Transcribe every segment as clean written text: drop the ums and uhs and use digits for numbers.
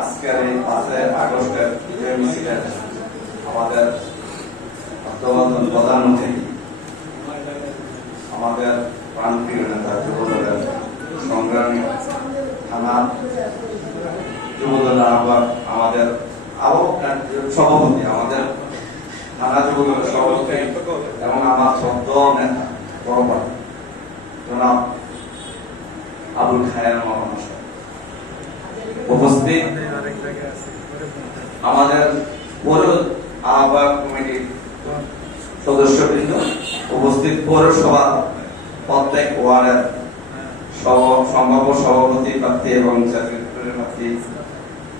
আজকের এই 5 আগস্টের বিজয় মিছিলে আমাদের বর্তমান প্রধানমন্ত্রী আমাদের প্রাণপ্রিয় নেতা যুবদলের সংগ্রামী থানা যুবদলের আহ্বায়ক আমাদের সভাপতি আমাদের থানা যুবদলের সভাপতি এবং আমার সদ্য নেতা বড় জনাব আবুল খায়ের মহাশয় উপস্থিত আমাদের পৌর আহ্বায়ক কমিটির সদস্যবৃন্দ, উপস্থিত পৌরসভা প্রত্যেক ওয়ার্ডের সম্ভাব্য সভাপতি প্রার্থী এবং সেক্রেটারি প্রার্থী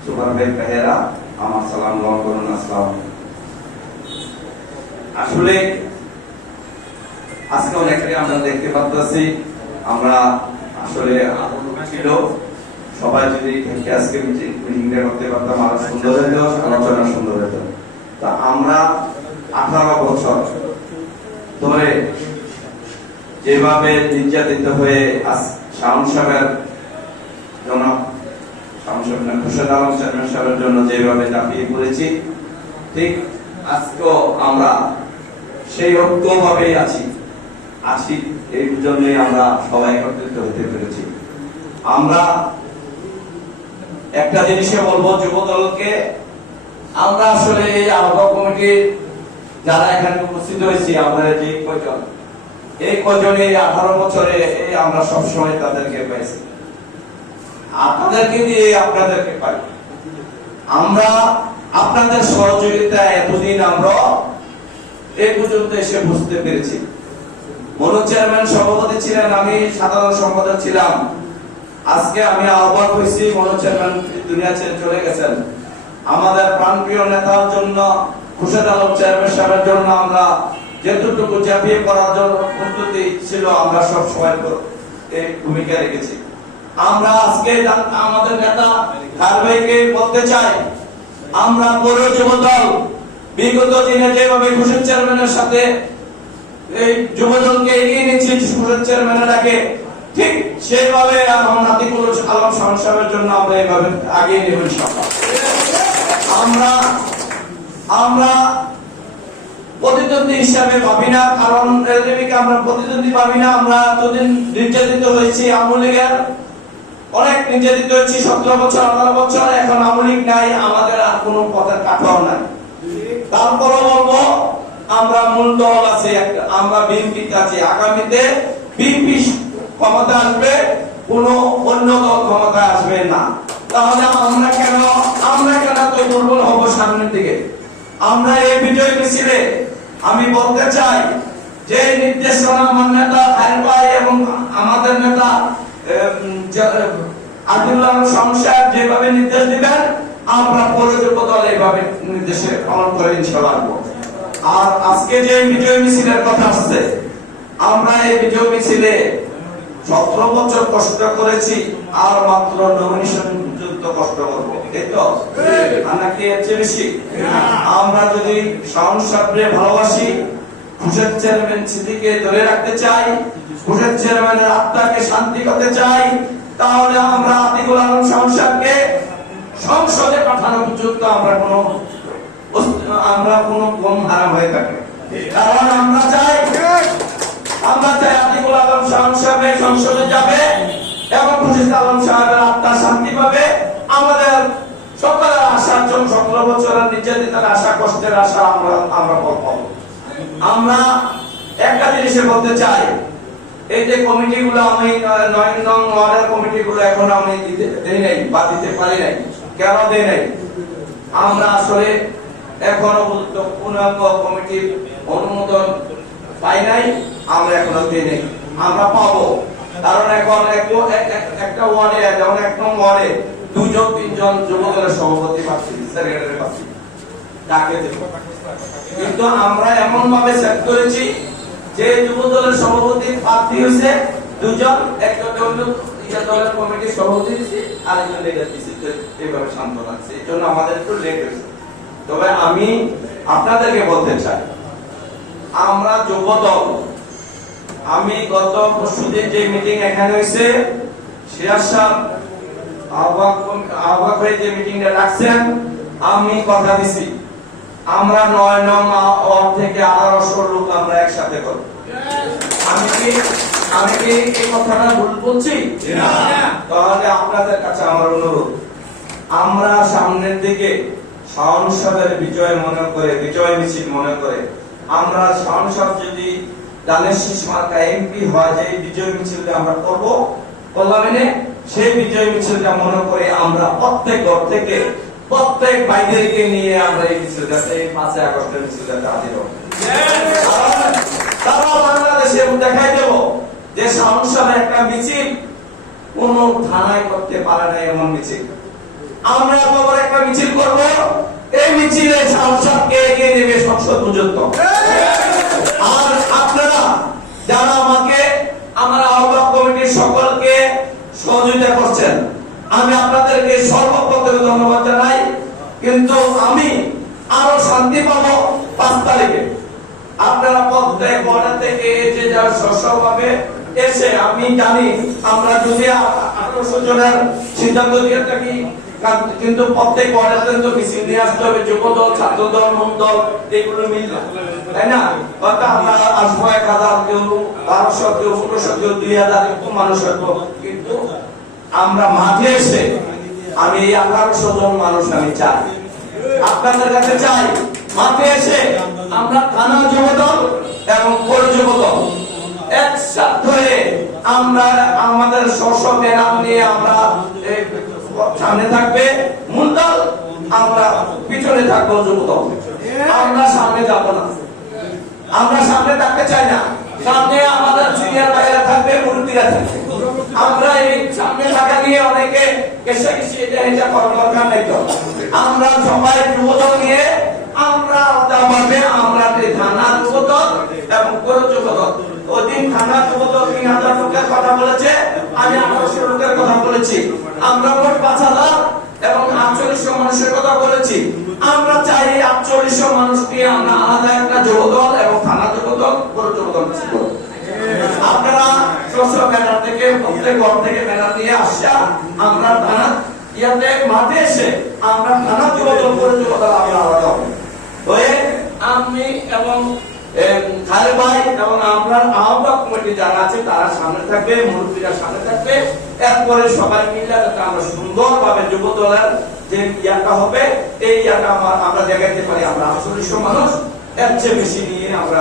সুপার ভাই ভাইয়েরা, আমার সালাম গ্রহণ করুন। আসসালাম। আসলে আজকে অনেকটাই আমরা দেখতে পাচ্ছি, আমরা আসলে ছিল সবাই যদি আজকে মিটিংটা করতে পারতাম আরো সুন্দর হতো, আলোচনা সুন্দর হতো। তা আমরা 18 বছর ধরে যেভাবে নির্যাতিত হয়ে শাওন সাহেবের জনাব খুরশেদ আলম চেয়ারম্যান সাহেবের জন্য যেভাবে ঝাঁপিয়ে পড়েছি, ঠিক আজকেও আমরা সেই ঐক্যভাবেই আছি এই জন্যই আমরা সবাই একত্রিত হতে পেরেছি। আমরা একটা জিনিসে বলবো যুবদলকে, আমরা আসলে এই আহ্বায়ক কমিটির যারা এখানে উপস্থিত হয়েছি, আমরা যে কয়জন এই কয়জনে 18 বছরে আমরা সবসময় তাদেরকে পাইছি, আপনাদেরকে দিয়ে আপনাদেরকে পাই। আমরা আপনাদের সহযোগিতায় এতদিন আমরা এই পর্যন্ত এসে বুঝতে পেরেছি। মনো চেয়ারম্যান সভাপতি ছিলেন, আমি সাধারণ সম্পাদক ছিলাম। আজকে আমি আহ্বায়ক হয়েছি, মনো চেয়ারম্যান দুনিয়া ছেড়ে চলে গেছেন। আমাদের প্রাণপ্রিয় নেতার জন্য, খুরশেদ আলম চেয়ারম্যান সাহেবের জন্য আমরা যেটুকু ঝাঁপিয়ে পড়ার জন্য প্রস্তুতি ছিল, আমরা সব সময় এই ভূমিকা রেখেছি। আমরা আজকে আমাদের নেতা খারভাইকে বলতে চাই, আমরা পৌর যুবদল বিগত দিনে যেভাবে খুরশেদ চেয়ারম্যানের সাথে এই যুবদলকে এগিয়ে নিয়েছি, খুরশেদ চেয়ারম্যানের আগে ঠিক সেইভাবে আতিকুল আলম সাহেবের জন্য আমরা এইভাবে আগিয়ে নেব ইনশাআল্লাহ। আমরা প্রতিদ্বন্দ্বী হিসাবে ভাবি না, কারণ আমরা প্রতিদ্বন্দ্বী ভাবি না। আমরা এতদিন নির্যাতিত হয়েছি, আওয়ামী লীগের অনেক নির্যাতিত হয়েছি, 17 বছর 18 বছর। এখন আওয়ামী লীগ নাই, আমাদের আর কোনো পথের কাঠাও নাই। তারপরও বলবো আমরা মূল দল আছে, আমরা বিএনপিতে আছি। আগামীতে বিএনপি ক্ষমতা আসবে, কোন অন্য দল ক্ষমতা আসবে না। তাহলে আমরা কেন তো দুর্বল হব সামনের দিকে? আমরা এই বিজয় মিছিলে আমি বলতে চাই যে নির্দেশনা আমার নেতা খায়ের ভাই এবং আমাদের নেতা আদিউল্লাহ সংসার যেভাবে নির্দেশ দিবেন, আমরা পৌরযুব দল এইভাবে নির্দেশে পালন করে ইনশাআল্লাহ। আর আজকে যে বিজয় মিছিলের কথা আসছে, আমরা এই বিজয় মিছিলে 17 বছর কষ্ট করেছি, আর মাত্র নমিনেশন পর্যন্ত কষ্ট করবো। এই তো নাকি এর চেয়ে বেশি? আমরা যদি শাওন সাহেবকে ভালোবাসি, খুরশেদ চেয়ারম্যান স্মৃতিকে ধরে রাখতে চাই, খুরশেদ চেয়ারম্যানের আত্মাকে শান্তি করতে চাই, তাহলে আমরা আতিকুল আলম শাওন সাহেবকে সংসদে পাঠানো পর্যন্ত আমরা কোনো কম হারাম হয়ে থাকে। কারণ আমরা চাই আতিকুল আলম শাওন সাহেব সংসদে যাবে এবং খুরশেদ আলম সাহেবের আত্মা শান্তি পাবে। আমাদের সকলের আশা, 17 বছরের নির্যাতিতার আশা, কষ্টের আশা আমরা পাবো। আমরা একটা জিনিসে বলতে চাই, এই যে কমিটিগুলো আমি 9 নং ওয়ার্ডের কমিটিগুলো এখন আমি দিতে পারি নাই। কেন দেই নাই? আমরা আসলে এখনো পর্যন্ত পূর্ণাঙ্গ কমিটির অনুমোদন পাই নাই, আমরা এখনো দিই নাই। আমরা পাবো, কারণ এখন একটা ওয়ার্ডে, যেমন 1 নং ওয়ার্ডে 2-3 যুবদলের সভাপতি পাচ্ছি, সেক্রেটারি পাচ্ছি, ডাকে দেব। কিন্তু আমরা এমন ভাবে সেট করেছি যে যুবদলের সভাপতি প্রার্থী হয়েছে 2 জন, একটা দলের কমিটির সভাপতি দিয়েছি, আরেকজন লিডার দিয়েছি। এইভাবে শান্ত রাখছি, এই জন্য আমাদের একটু লেট হয়েছে। তবে আমি আপনাদেরকে বলতে চাই, আমরা যুবদল, আমি গত পরশুদিন যে মিটিং এখানে হয়েছে, সিরাজ সাহেব আহ্বায়ক হয়ে যে মিটিংটা ডাকছেন, আমি কথা দিছি আমরা 9 নং ওয়ার্ড থেকে 1800 লোক আমরা একসাথে করব। আমি কি এই কথাটা ভুল বলছি? তাহলে আপনাদের কাছে আমার অনুরোধ, আমরা সামনের দিকে সংসদের বিজয় মনে করে, বিজয় মিছিল মনে করে, আমরা সংসদ যদি দানের শীষ মার্কা এমপি হয়, যে বিজয় মিছিলটা আমরা করব পার্লামেন্টে, সেই বিজয় মিছিলটা মনে করে আমরা প্রত্যেক ঘর থেকে প্রত্যেক ভাইদেরকে নিয়ে আমরা এই মিছিলটাতে 5 আগস্টের মিছিলটাতে হাজির হব। তারা বাংলাদেশে দেখাই দেব যে সংসদের একটা মিছিল কোন থানায় করতে পারে না, এমন মিছিল আমরা এবার একটা মিছিল করব। এই মিছিলে সংসদকে এগিয়ে নেবে সংসদ পর্যন্ত। আর আপনারা যারা আমাকে, আমার আহ্বায়ক কমিটির সকলকে সহযোগিতা করছেন, আমি আপনাদেরকে সর্বপ্রথমে ধন্যবাদ জানাই। কিন্তু আমি আরো শান্তি পাবো 5 তারিখে। আপনারা প্রত্যেক বর্ডার থেকে যে যারা সশভাবে এসে, আমি জানি আমরা যদি 1800 জনের সিদ্ধান্ত দিয়ে থাকি, কিন্তু প্রত্যেক বর্ডারে তো মিছিল নিয়ে আসতে হবে, যুবদল, ছাত্রদল, মূলদল, এগুলো মিলবে, তাই না? হয়তো আমরা আসবো 1000, কেউ 1200, কেউ 1500, কেউ 2000 এরকম মানুষ আসবো, কিন্তু আমরা মাঠে এসে আমি 1800 জন মানুষ আমি চাই, আপনাদের কাছে চাই, মাঠে এসে আমরা থানা যুবদল এবং পৌর যুবদল একসাথে হয়ে আমরা আমাদের স্ব ব্যানার নিয়ে আমরা সামনে থাকবে মূলদল, আমরা পিছনে থাকবো যুবদল। আমরা সামনে যাব না, আমরা সামনে থাকতে চাই না। সামনে আমাদের সিনিয়র ভাইরা থাকবে, মুরব্বীরা থাকবে। আমরা এই সামনে থাকা নিয়ে অনেকে এসে এটা করার দরকার নেই। তো আমরা সবাই যুবদল নিয়ে আমরা আলাদাভাবে আমরা থানা যুবদল এবং পৌর যুবদল, ওদিন থানা যুবদল 3000 লোকের কথা বলেছে, আমি 1800 লোকের কথা বলেছি। আমরা মোট 5000 এবং 4800 মানুষের কথা বলেছি। আমরা চাই 4800 মানুষ নিয়ে আমরা আলাদা একটা যুবদল এবং থানা যুবদল, পৌর যুবদল ছিল। আপনারা সোশ্যাল ব্যানার থেকে প্রত্যেক ঘর থেকে ব্যানার নিয়ে আসা, আমরা থানা ইয়াতে মাঠে এসে আমরা থানা যুবদল, পৌর যুবদল আমরা আলাদা হবে। আমি এবং খালেদ ভাই এবং আমরা আহ্বায়ক কমিটি যারা আছে তারা সামনে থাকবে, মুরব্বীরা সামনে থাকবে। এরপরে সবাই মিলে যাতে আমরা সুন্দরভাবে যুবদলের যে ইয়াটা হবে, এই ইয়াটা আমরা দেখাতে পারি। আমরা 4800 মানুষ, এর চেয়ে বেশি নিয়ে আমরা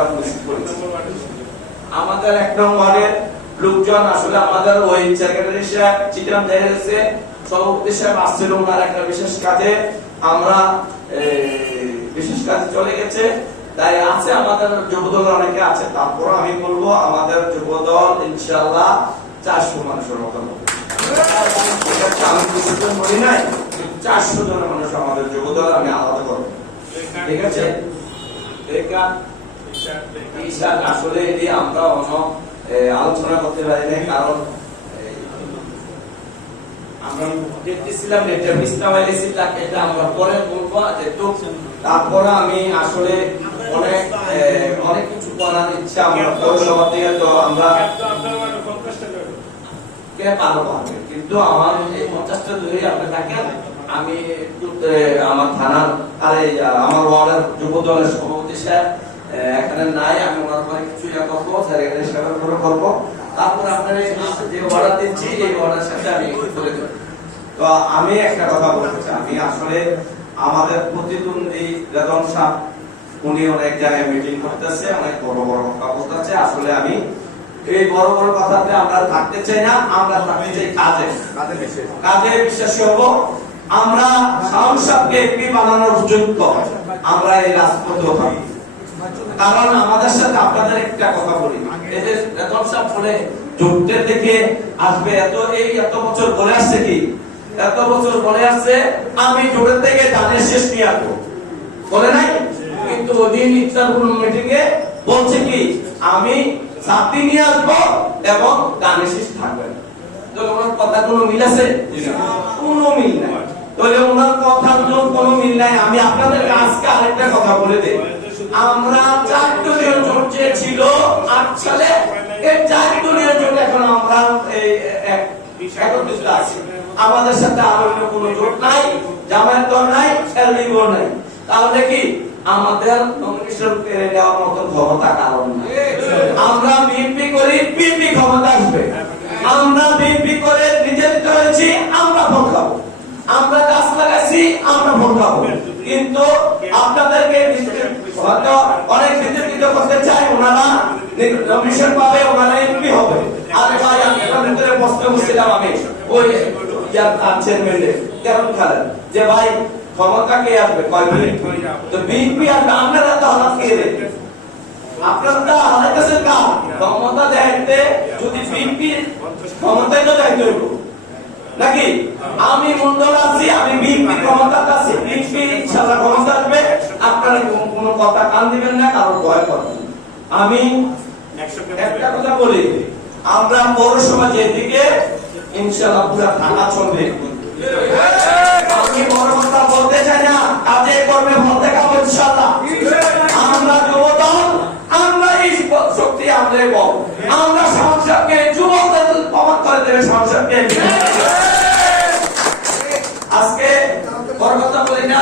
করেছি। আমাদের 1 নং ওয়ার্ডের লোকজন আসলে আমাদের ওই সেক্রেটারি সাহেব চিটান দেখেছে, সভাপতি সাহেব আসছিল ওনার একটা বিশেষ কাজে, আমরা বিশেষ কাজে চলে গেছে, তাই আছে আমাদের যুবদল অনেকে আছে। তারপর আমি বলবো আমাদের যুবদল ইনশাআল্লাহ 400 মানুষের মতো হবে। আমি কিছু বলি নাই, 400 জন মানুষ আমাদের যুবদল আমি আলাদা করবো, ঠিক আছে? আসলে এটি আমরা আলোচনা করতে পারি না, কারণ আমরা দেখতেছিলাম এটা ইসলাম আলাইহি তাকে এটা আমরা পরে বলবো। যেহেতু তারপরে আমি আসলে অনেক কিছু করার ইচ্ছা আমরা পৌরসভা থেকে, তো আমরা কে পারবো, কিন্তু আমার এই 50টা ধরে আপনি দেখেন, আমি আমার থানার আমার ওয়ার্ডের যুবদলের সভাপতি সাহেব এখানে নাই, আমি ওনার পরে কিছু ইয়া করবো, সেক্রেটারি সাহেবের পরে করবো। তারপর আপনার যে অর্ডার দিচ্ছি এই অর্ডার সাথে আমি করে দেব। তো আমি একটা কথা বলতে চাই, আমি আসলে আমাদের প্রতিদ্বন্দ্বী রেদন সাহেব উনি অনেক জায়গায় মিটিং করতেছে, অনেক বড় বড় কথা বলতেছে। আসলে আমি এই বড় বড় কথাতে আমরা থাকতে চাই না, আমরা থাকতে চাই কাজে বিশ্বাসী হব। আমরা সংসদকে এমপি বানানোর উপযুক্ত, আমরা এই রাজপথে থাকি। কারণ আমাদের সাথে আপনাদের একটা কথা বলি, এই যে রেদন সাহেব বলে জোটের থেকে আসবে, এত বছর বলে আসছে কি, এত বছর বলে আসছে আমি জোটের থেকে দানের শেষ নিয়ে আসবো, বলে নাই? কিন্তু ওদিন ইফতার মিটিং এ বলছে কি আমি ছাত্রী নিয়ে আসবো এবং দানের শেষ থাকবে। তো ওনার কথা কোনো মিল আছে? কোনো মিল নাই। তাহলে ওনার কথা কোনো মিল নাই। আমি আপনাদের আজকে আরেকটা কথা বলে দেই, আমরা 4 দলীয় জোট যে ছিল 8 সালে, এই 4 দলীয় জোট এখন আমরা একত্রিত আছি। আমাদের সাথে আর অন্য কোনো জোট নাই, জামায়াত দল নাই, এলডিও নাই। তাহলে কি আমাদের নমিনেশন পেয়ে নেওয়ার মতো ক্ষমতা কারণ নাই। আমরা বিএনপি করি, বিএনপি ক্ষমতা আসবে। আমরা বিএনপি করে নির্যাতিত হয়েছি, আমরা ভোট খাবো। আমরা গাছ লাগাইছি, আমরা ভোট খাবো। কিন্তু আপনাদেরকে হয়তো অনেক নির্যাতিত করতে চাই, ওনারা নমিনেশন পাবে, ওনারা এমপি হবে। আরে ভাই, আমি আপনাদের ভিতরে প্রশ্ন করছিলাম, আমি ওই চেয়ারম্যানের কেমন খেলেন যে ভাই ক্ষমতা কে আসবে, কয় মিনিট তো বিএনপি আসবে। আপনারা তো হঠাৎ কে দেন, আপনারা তো হারাইতেছেন কার ক্ষমতা দেখতে, যদি বিএনপি ক্ষমতায় তো দায়িত্ব হইব নাকি? আমি মন্ডল আছি, আমি বিএনপি ক্ষমতা আছি, বিএনপি ইনশাআল্লাহ ক্ষমতা আসবে। আপনারা কোনো কথা কান দিবেন না, কারণ ভয় করবেন। আমি একটা কথা বলি, আমরা পৌরসভা যেদিকে ইনশাআল্লাহ পুরো ঢাকা চলবে। আমি বড় কথা বলতে চাই না, কাজে করবে ভোট দেখাবো ইনশাআল্লাহ। আমরা যুবদল, আমরা এই শক্তি আমাদের বল। আমরা সংসদকে যুবকদের প্রমাণ করে দেবে সংসদকে। আজকে বড় কথা বলি না,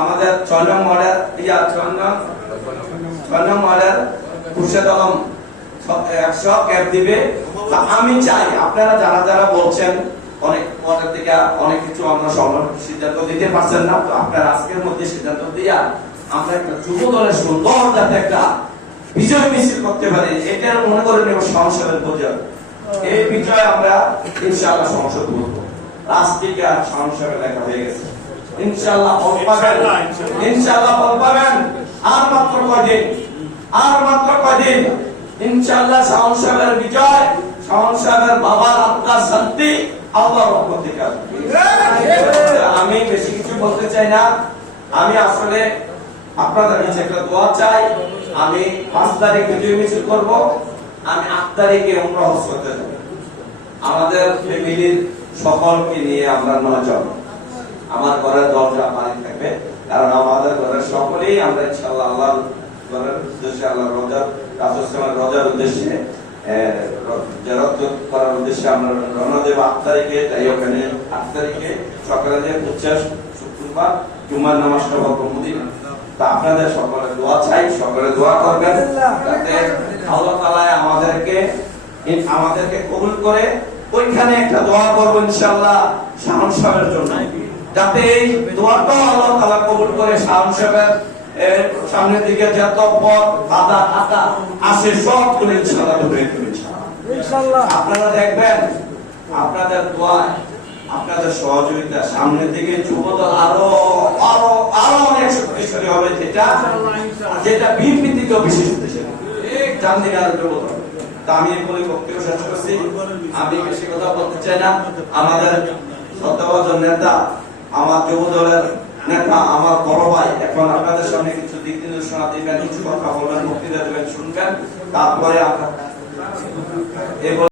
আমাদের 6 নং মডেল 6 নং মডেল খুরশেদ আলম 100 ক্যাপ দিবে। আমি চাই আপনারা যারা যারা বলছেন অনেক পরের দিকে অনেক কিছু আমরা সিদ্ধান্ত দিতে পারছেন না, তো আপনারা আজকের মধ্যে সিদ্ধান্ত দিয়া আমরা একটা যুব দলের সুন্দর যাতে একটা বিজয় মিছিল করতে পারি, এটা মনে করে নেব সংসদের পর্যায়ে। এই বিজয় আমরা ইনশাআল্লাহ সংসদ করবো। রাষ্ট্রীয় আর সংসদে লেখা হয়ে গেছে, ইনশাআল্লাহ ফল পাবেন, ইনশাআল্লাহ ফল পাবেন। আর মাত্র কয়দিন, আর মাত্র কয়দিন, ইনশাআল্লাহ সংসদের বিজয়, সংসদের বাবার আত্মার শান্তি আল্লাহর রহমত থেকে আসবে। আমি বেশি কিছু বলতে চাই না, আমি আসলে আপনাদের কাছে একটা দোয়া চাই। আমি 5 তারিখ বিজয় মিছিল করব, আমি 8 তারিখে উমরা হজ করতে যাব। আমাদের ফ্যামিলির সকলকে নিয়ে আমরা 9 জন, আমার ঘরের দরজা পানি থাকবে, কারণ আমাদের ঘরের সকলেই আমরা ইনশাআল্লাহ আল্লাহর ঘরের উদ্দেশ্যে, আল্লাহর রোজার উদ্দেশ্যে জিয়ারত করার উদ্দেশ্যে আমরা রওনা দেব 8 তারিখে। তাই ওখানে 8 তারিখে সকালে যে 50 শুক্রবার জুমার নামাজটা পড়ব মদিনা। তা আপনাদের সকলের দোয়া চাই, সকলে দোয়া করবেন যাতে আল্লাহ তাআলা আমাদেরকে কবুল করে। ওইখানে একটা দোয়া করব ইনশাআল্লাহ শাহন সাহেবের জন্য, যাতে এই দোয়াটা আল্লাহ তাআলা কবুল করে শাহন সাহেবের সামনের দিকে যত পথ বাধা আটা আসে সবগুলো ইনশাআল্লাহ দূরে করবে ইনশাআল্লাহ। আপনারা দেখবেন আপনাদের দোয়ায়, আপনাদের সহযোগিতা সামনের দিকে যুবদল আরো আরো আরো অনেক শক্তিশালী হবে, যেটা বিএনপি থেকেও বেশি শক্তিশালী জানতে আর যুবদল। তা আমি বলে বক্তব্য শেষ করছি, আমি বেশি কথা বলতে চাই না। আমাদের শ্রদ্ধাভাজন নেতা, আমার যুবদলের নেতা, আমার বড় ভাই এখন আপনাদের সামনে কিছু দিক নির্দেশনা দিবেন, কিছু কথা বলবেন, বক্তৃতা দেবেন, শুনবেন, তারপরে আমরা